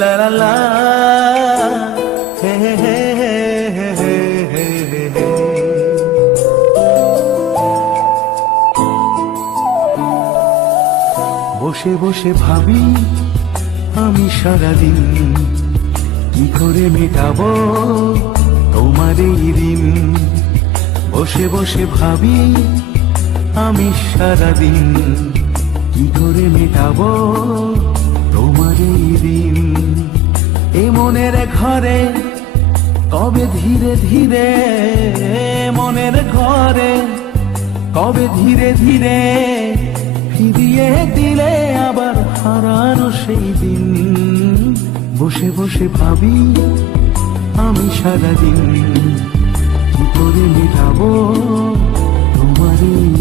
লা লা লা হে হে হে হে হে হে হে। বসে বসে ভাবি আমি সারাদিন কি করে মেটাবো তোমার এই ঋণ। বসে বসে ভাবি আমি সারাদিন কি করে মেটাবো তোমার এই ঋণ। এ মনের ঘরে কবে ধীরে ধীরে, মনের ঘরে কবে ধীরে ধীরে ফিরিয়ে দিলে আবার হারানো সেই দিন। বসে বসে ভাবি আমি সারাদিন কি করে মেটাবো তোমার এই